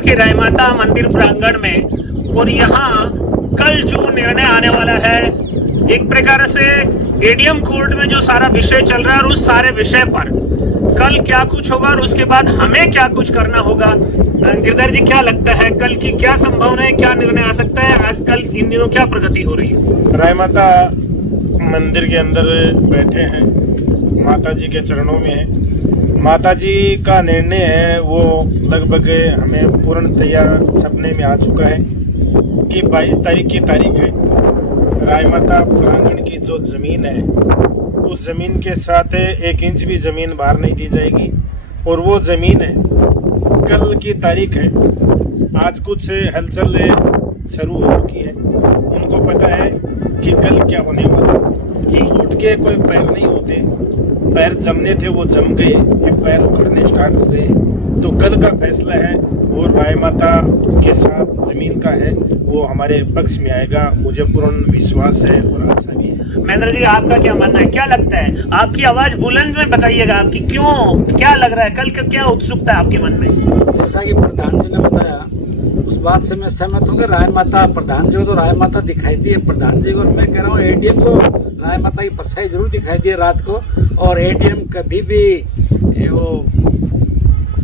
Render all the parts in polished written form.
के राय माता मंदिर प्रांगण में, और यहाँ कल जो निर्णय आने वाला है, एक प्रकार से एडीएम कोर्ट में जो सारा विषय चल रहा है और उस सारे विषय पर कल क्या कुछ होगा और उसके बाद हमें क्या कुछ करना होगा। गिरधर जी, क्या लगता है कल की क्या संभावना है, क्या निर्णय आ सकता है, आजकल इन दिनों क्या प्रगति हो रही है? राय माता मंदिर के अंदर बैठे हैं, माता जी के चरणों में है। माता जी का निर्णय है वो लगभग हमें पूर्ण तैयार सपने में आ चुका है कि 22 तारीख की तारीख है। राय माता प्रांगण की जो जमीन है उस जमीन के साथ 1 इंच भी जमीन बाहर नहीं दी जाएगी, और वो जमीन है कल की तारीख है। आज कुछ हलचल शुरू हो चुकी है, उनको पता है कि कल क्या होने वाला है। छूट के कोई पैर नहीं होते, पैर जमने थे वो जम गए, कि पैर उखड़ने स्टार्ट हो गए। तो कल का फैसला है वो राय माता के साथ जमीन का है, वो हमारे पक्ष में आएगा, मुझे पूर्ण विश्वास है और आशा भी है। महेंद्र जी, आपका क्या मानना है, क्या लगता है? आपकी आवाज बुलंद में बताइएगा, आपकी क्यों, क्या लग रहा है, कल का क्या उत्सुकता है आपके मन में? जैसा कि प्रधान जी ने बताया उस बात से मैं सहमत हूँ। राय माता प्रधान जी को तो राय माता दिखाई दी है प्रधान जी को, और मैं कह रहा हूँ एडीएम को राय माता की परछाई जरूर दिखाई दी है रात को, और एडीएम कभी भी वो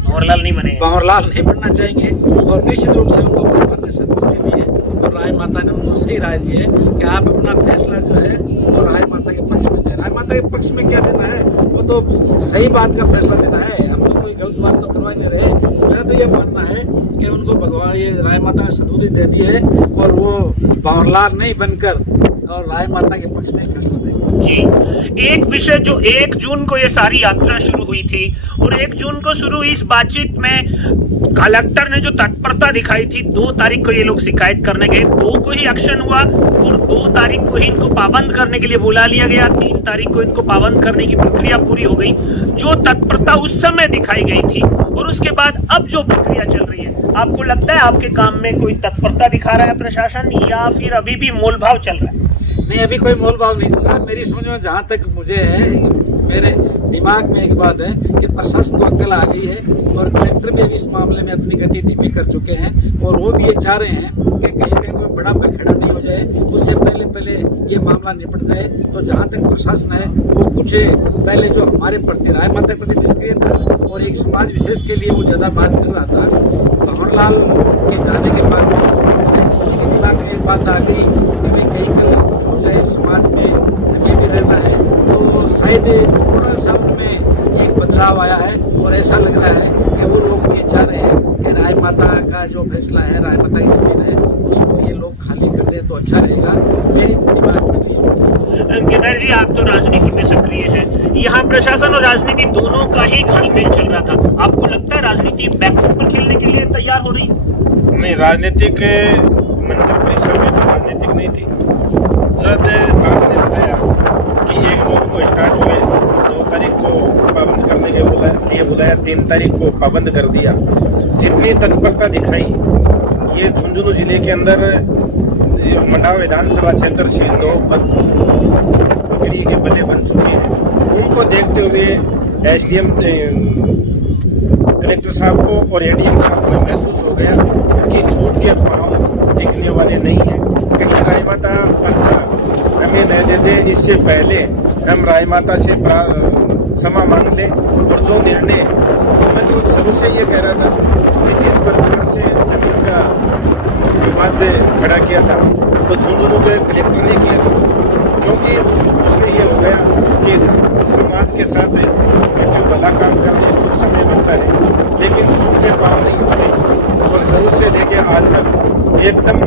भंवरलाल नहीं बनेगा, भंवरलाल नहीं बनना चाहेंगे। और निश्चित रूप से उनको भगवान ने सद्बुद्धि दी है और राय माता ने उनको सही राय दी है कि आप अपना फैसला जो है वो राय माता के पक्ष में दें। राय माता के पक्ष में क्या देना है, वो तो सही बात का फैसला देना है, हम तो कोई गलत बात तो करवा नहीं रहे। मेरा तो ये मानना है कि उनको भगवान ये राय माता ने सद्बुद्धि दे दी है, और वो भंवरलाल नहीं बनकर और राय माता के पक्ष में फैसला देंगे। जी, एक विषय जो 1 जून को ये सारी यात्रा शुरू हुई थी, और 1 जून को शुरू हुई इस बातचीत में कलेक्टर ने जो तत्परता दिखाई थी, 2 तारीख को ये लोग शिकायत करने गए, 2 को ही एक्शन हुआ, और 2 तारीख को ही इनको पाबंद करने के लिए बुला लिया गया, 3 तारीख को इनको पाबंद करने की प्रक्रिया पूरी हो गई। जो तत्परता उस समय दिखाई गई थी और उसके बाद अब जो प्रक्रिया चल रही है, आपको लगता है आपके काम में कोई तत्परता दिखा रहा है प्रशासन, या फिर अभी भी मोलभाव चल रहा है? नहीं, अभी कोई मोल भाव नहीं चल रहा। मेरी समझ में जहाँ तक मुझे है, मेरे दिमाग में एक बात है कि प्रशासन को अक्ल आ गई है, और कलेक्टर भी अभी इस मामले में अपनी गति धीमी कर चुके हैं, और वो भी ये चाह रहे हैं कि कहीं कहीं कोई बड़ा बखेड़ा नहीं हो जाए, उससे पहले ये मामला निपट जाए। तो जहाँ तक प्रशासन है वो कुछ पहले जो हमारे प्रति राय माता के प्रति निष्क्रिय था, और एक समाज विशेष के लिए वो ज़्यादा बात कर रहा था। भंवरलाल के जाने के बाद शायद सभी के दिमाग में एक बात आ गई कि भाई कहीं कल कुछ हो जाए, समाज में हमें भी रहना है, तो शायद थोड़ा सा उनमें एक बदलाव आया है, और ऐसा लग रहा है कि वो लोग ये चाह रहे हैं कि राय माता का जो फैसला है, राय माता की जमीन है, उसको ये लोग खाली कर दें तो अच्छा रहेगा। मेरी दिमाग में गिरधर जी, आप तो राजनीति में सक्रिय हैं, यहाँ प्रशासन और राजनीति दोनों का ही घालमेल चल रहा था, आपको लगता है राजनीति बैकफुट पर खेलने के लिए तैयार हो रही? नहीं, राजनीतिक मंदिर परिसर में तो राजनीतिक नहीं थी। जब आपने बताया कि 1 जून को स्टार्ट हुए, 2 तारीख को पाबंद करने के लिए बुलाया, 3 तारीख को पाबंद कर दिया। जितनी तत्परता दिखाई, ये झुंझुनू जिले के अंदर मंडावा विधानसभा क्षेत्र से 2 बकरी के बल्ले बन चुके हैं। उनको देखते हुए एसडीएम कलेक्टर साहब को और एडीएम साहब को महसूस हो गया कि झूठ के पांव टिकने वाले नहीं है। कहीं राय माता पर्चा हमें नहीं देते, इससे पहले हम राय माता से क्षमा मांग लें। और जो निर्णय, मैं तो शुरू से ये कह रहा था कि जिस प्रकार से जमीन का विवाद खड़ा किया था, तो झुंझुनू के कलेक्टर ने किया था, क्योंकि उससे ये हो गया कि समाज के साथ कोई भला काम करने कुछ समय बचा है, लेकिन झूठ के पाँव नहीं होते। और शुरू से लेके आज तक एकदम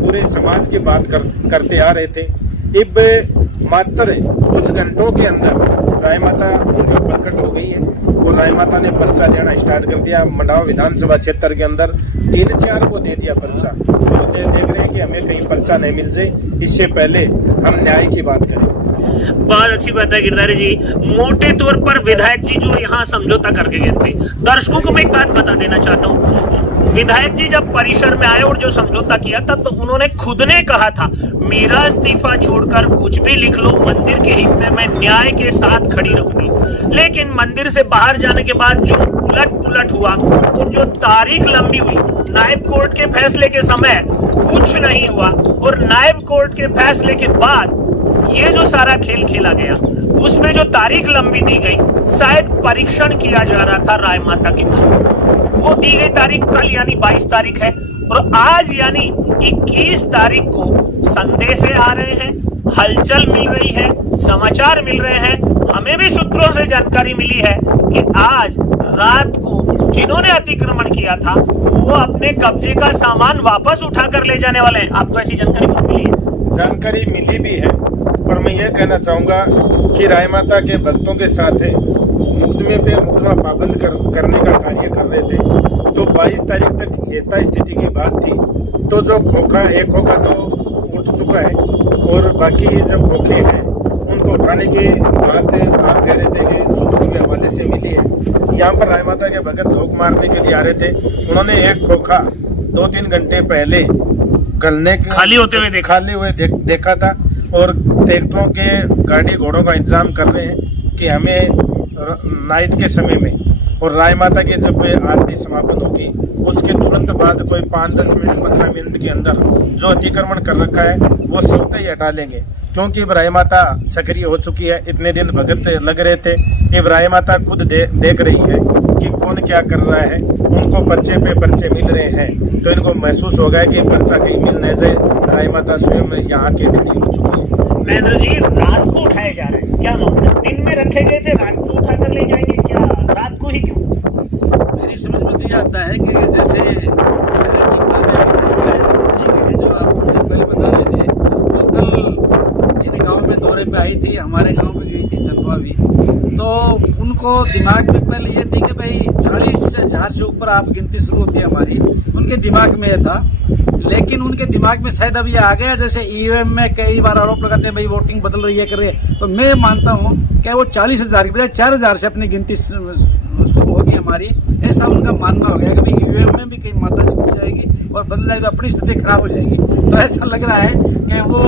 पूरे समाज की बात करते आ रहे थे। अब मात्र कुछ घंटों के अंदर राय माता उनका प्रकट हो गई है, और राय माता ने पर्चा देना स्टार्ट कर दिया। मंडावा विधानसभा क्षेत्र के अंदर 3-4 को दे दिया पर्चा, और देख रहे हैं कि हमें कहीं पर्चा नहीं मिल जाए, इससे पहले हम न्याय की बात करें। बहुत अच्छी बात है गिरधारी जी। मोटे तौर पर विधायक जी जो यहाँ समझौता करके गए थे, दर्शकों को मैं एक बात बता देना चाहता हूँ, विधायक जी जब परिसर में आए और जो समझौता किया था, तो उन्होंने खुद ने कहा था, मेरा इस्तीफा छोड़कर कुछ भी लिख लो, मंदिर के हित में मैं न्याय के साथ खड़ी रहूंगी। लेकिन मंदिर से बाहर जाने के बाद जो उलट पुलट हुआ और जो तारीख लंबी हुई, कोर्ट के फैसले के समय कुछ नहीं हुआ और नायब कोर्ट के फैसले के बाद ये जो सारा खेल खेला गया, उसमें जो तारीख लंबी दी गई, शायद परीक्षण किया जा रहा था राय माता की, वो दी गई तारीख कल यानी 22 तारीख है और आज यानी 21 तारीख को संदेश आ रहे हैं, हलचल मिल रही है, समाचार मिल रहे हैं। हमें भी सूत्रों से जानकारी मिली है कि आज रात को जिन्होंने अतिक्रमण किया था वो अपने कब्जे का सामान वापस उठा कर ले जाने वाले हैं। आपको ऐसी जानकारी कुछ मिली है? जानकारी मिली भी है, पर मैं ये कहना चाहूँगा कि राय माता के भक्तों के साथ मुकदमे पे मुकदमा पाबंद करने का कार्य कर रहे थे, तो 22 तारीख तक यथा स्थिति की बात थी। तो जो खोखा, एक खोखा तो उठ चुका है और बाकी जो खोखे हैं उनको उठाने की बात आप कह रहे थे कि सूत्रों के हवाले से मिली है। यहाँ पर राय माता के भगत धोख मारने के लिए आ रहे थे, उन्होंने एक खोखा 2-3 घंटे पहले गलने खाली होते हुए देखा था और ट्रैक्टरों के गाड़ी घोड़ों का इंतजाम कर रहे हैं कि हमें नाइट के समय में और राय माता के जब आरती समापन होगी उसके तुरंत बाद कोई 5-10 मिनट 15 मिनट के अंदर जो अतिक्रमण कर रखा है वो सब ही हटा लेंगे, क्योंकि अब राय माता सक्रिय हो चुकी है। इतने दिन भगत लग रहे थे, अब राय माता खुद देख रही है कि कौन क्या कर रहा है, उनको पर्चे पे पर्चे मिल रहे हैं, तो इनको महसूस हो गया कि पर्चा कहीं मिल नहीं जाए। राय माता स्वयं यहाँ के खड़ी हो चुकी है। महेंद्र जी, रात को उठाए जा रहे हैं, क्या मामला? दिन में रखे गए थे, रात को उठा कर ले जाएंगे क्या? रात को ही क्यों? मेरी समझ में ये आता है कि जैसे जो आप थोड़ी देर पहले बता रहे थे, वो कल इन गांव में दौरे पे आई थी, हमारे गांव में गई थी चंदवा भी, तो उनको दिमाग में पहले ये थी कि भाई 40,000 से ऊपर आप गिनती शुरू होती है हमारी, उनके दिमाग में ये था। लेकिन उनके दिमाग में शायद अभी आ गया, जैसे ईवीएम में कई बार आरोप लगाते हैं भाई वोटिंग बदल रही है, कर रही है, तो मैं मानता हूँ कि वो 40,000 के बजाय 4,000 से अपनी गिनती शुरू होगी हमारी, ऐसा उनका मानना हो गया कि भाई ईवीएम में भी कई मात्रा जुड़ जाएगी और बदल जाएगी तो अपनी स्थिति खराब हो जाएगी। तो ऐसा लग रहा है कि वो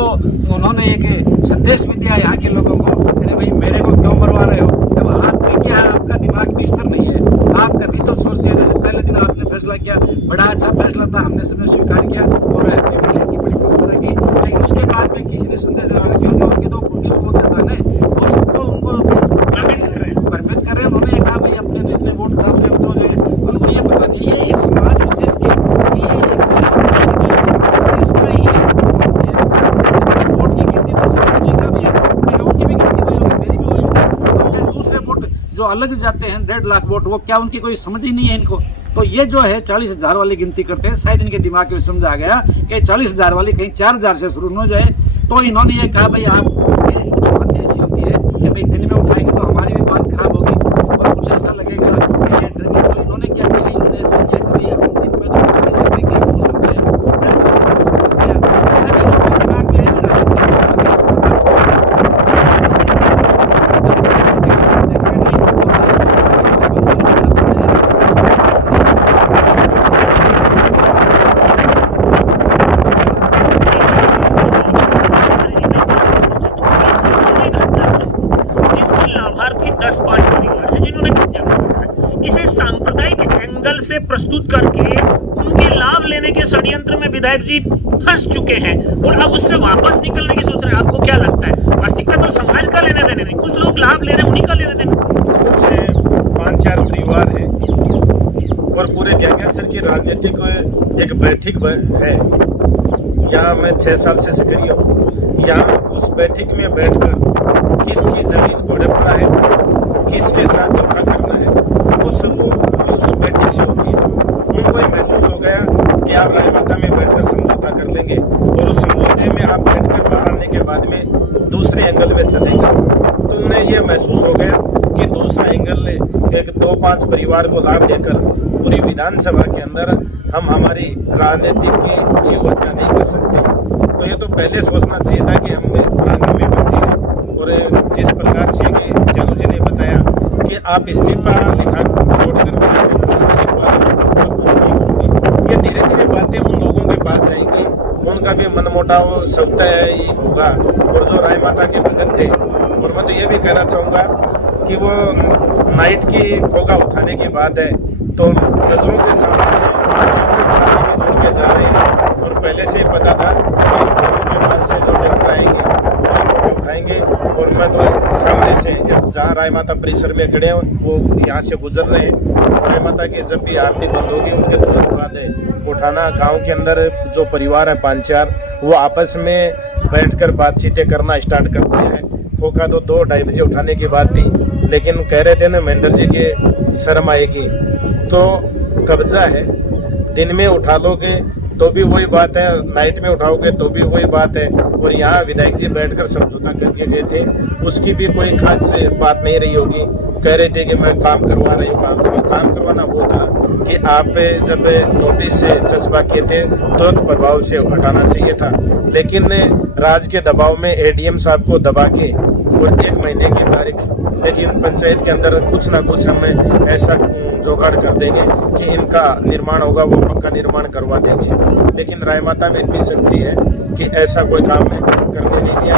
उन्होंने एक संदेश भी दिया यहाँ के लोगों को, अरे भाई मेरे को क्यों मरवा रहे हो? अब आप में क्या है, आपका दिमाग भी स्थिर नहीं है, आप कभी तो सोचते हैं, जैसे पहले दिन आपने फैसला किया, बड़ा अच्छा फैसला था, हमने सबने स्वीकार किया और हमने विधेयक की बड़ी प्रशंसा की, लेकिन उसके बाद में किसी ने संदेश दिया, क्योंकि उनके तो गुर्गे में बहुत चल रहे हैं, वो सबको उनको भ्रमित कर रहे हैं। उन्होंने कहा भाई अपने तो इतने वोट खराब थे, उतरो जो है, उनको ये पता नहीं, ये समाज विशेष के ये विशेष समाज विशेष का ही है। वोट की गिनती तो कोई का भी है, उनकी भी गिनती हुई होगी, मेरी भी हुई होगी, तो क्या दूसरे वोट जो अलग जाते हैं 1.5 लाख वोट, वो क्या उनकी कोई समझ ही नहीं है इनको? तो ये जो है 40,000 वाली गिनती करते हैं, शायद इनके दिमाग में समझ आ गया कि 40,000 वाली कहीं 4,000 से शुरू न हो जाए। तो इन्होंने ये कहा भाई आप कुछ बातें ऐसी होती है कि भाई दिन में उठाएंगे तो हमारी भी बात खराब होगी और कुछ ऐसा लगेगा कि ये ड्रिंकिंग। तो इन्होंने क्या किया, इन्होंने ऐसा किया कि भाई हम दिन में तो उठा नहीं सकते, किसी हो सकते हैं, दिमाग में से प्रस्तुत करके उनके लाभ लेने के षड्यंत्र में विधायक जी फंस चुके हैं और अब उससे वापस निकलने की सोच रहे हैं। आपको क्या लगता है? वास्तविकता तो समाज का लेने देने नहीं, कुछ लोग लाभ ले रहे हैं, उन्हीं का लेने देने। से 5-4 परिवार है और पूरे गैंगस्टर की राजनीतिक एक बैठक है। यहाँ मैं 6 साल से सक्रिय हूँ। यहाँ उस बैठक में बैठकर किसकी जमीन को हड़पना है, किसके साथ धोखा करना है, वो शुरू उस बैठक से होती है। उनको ये महसूस हो गया कि आप राय माता में बैठकर समझौता कर लेंगे और उस समझौते में आप बैठकर बाहर आने के बाद में दूसरे एंगल में चलेंगे। तो उन्हें यह महसूस हो गया कि दूसरा एंगल एक 2-5 परिवार को लाभ देकर पूरी विधानसभा के अंदर हम हमारी राजनीतिक की जीव हत्या नहीं कर सकते। तो ये तो पहले सोचना चाहिए था कि हमने प्रांगण में बैठे हैं और जिस प्रकार से जनू जी ने बताया कि आप इस्तीफा लिखा छोड़कर वहाँ से कुछ नहीं होगी, ये धीरे धीरे बातें उन लोगों के पास जाएंगी, उनका भी मनमुटाव सबता ही होगा। और जो राय माता के भगत थे, और मैं तो ये भी कहना चाहूँगा कि वो नाइट की खोगा उठाने की बात है तो नजरों के सामने से जोड़ के यहाँ राय माता परिसर में खड़े हैं, वो यहाँ से गुजर रहे हैं। राय माता की जब भी आरती बंद होगी उनके तुरंत बाद उठाना, गांव के अंदर जो परिवार है 5-4 वो आपस में बैठकर बातचीतें करना स्टार्ट करते हैं। खोखा तो 2-2:30 बजे उठाने की बात थी, लेकिन कह रहे थे ना महेंद्र जी के शर्म आएगी, तो कब्जा है, दिन में उठा लोगे तो भी वही बात है, नाइट में उठाओगे तो भी वही बात है। और यहाँ विधायक जी बैठकर समझौता करके गए थे, उसकी भी कोई खास बात नहीं रही होगी। कह रहे थे कि मैं काम करवा रही हूँ, काम करवाना वो था कि आप जब नोटिस से जज्बा किए थे तुरंत प्रभाव से हटाना चाहिए था, लेकिन राज के दबाव में एडीएम साहब को दबा के और 1 महीने की तारीख, लेकिन पंचायत के अंदर कुछ ना कुछ हम ऐसा जुगाड़ कर देंगे कि इनका निर्माण होगा, वो पक्का निर्माण करवा देंगे। लेकिन राय माता में इतनी शक्ति है कि ऐसा कोई काम करने नहीं दिया।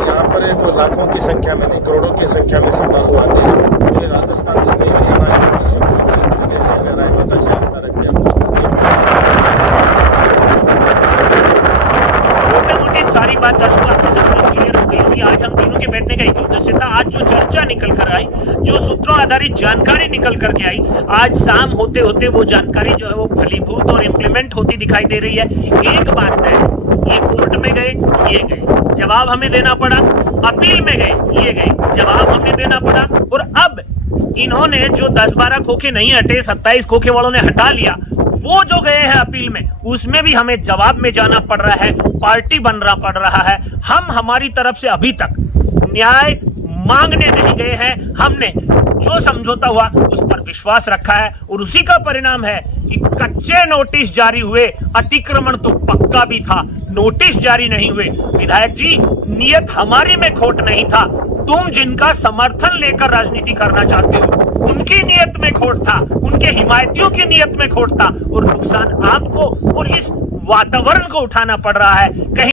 यहाँ पर कोई लाखों की संख्या में नहीं, करोड़ों की संख्या में श्रद्धालु आते हैं। तो ये राजस्थान से नहीं, हरियाणा जगह से राय माता से आस्था रखते हैं। सारी बात दर्शकों आपके सामने क्लियर हो गई होगी। आज हम तीनों के बैठने का एक उद्देश्य था, आज जो चर्चा निकल कर आई, जो सूत्रों आधारित जानकारी निकल करके आई, आज शाम होते होते वो जानकारी जो है वो फलीभूत और इम्प्लीमेंट होती दिखाई दे रही है। एक बात है, ये कोर्ट में गए, ये गए, जवाब हमें देना पड़ा, अपील में गए, ये गए, जवाब हमें देना पड़ा, और अब इन्होंने जो 10-12 खोखे नहीं हटे, 27 खोखे वालों ने हटा लिया, वो जो गए हैं अपील में, उसमें भी हमें जवाब में जाना पड़ रहा है, पार्टी बनना पड़ रहा है। हम हमारी तरफ से अभी तक न्याय मांगने नहीं गए हैं, हमने जो समझौता हुआ उस पर विश्वास रखा है, और उसी का परिणाम है कि कच्चे नोटिस जारी हुए, अतिक्रमण तो पक्का भी था, नोटिस जारी नहीं हुए। विधायक जी, नियत हमारी में खोट नहीं था, तुम जिनका समर्थन लेकर राजनीति करना चाहते हो उनकी नियत में खोट था, उनके हिमायतियों की नियत में खोट था, और नुकसान आपको और इस वातावरण को उठाना पड़ रहा है। कहीं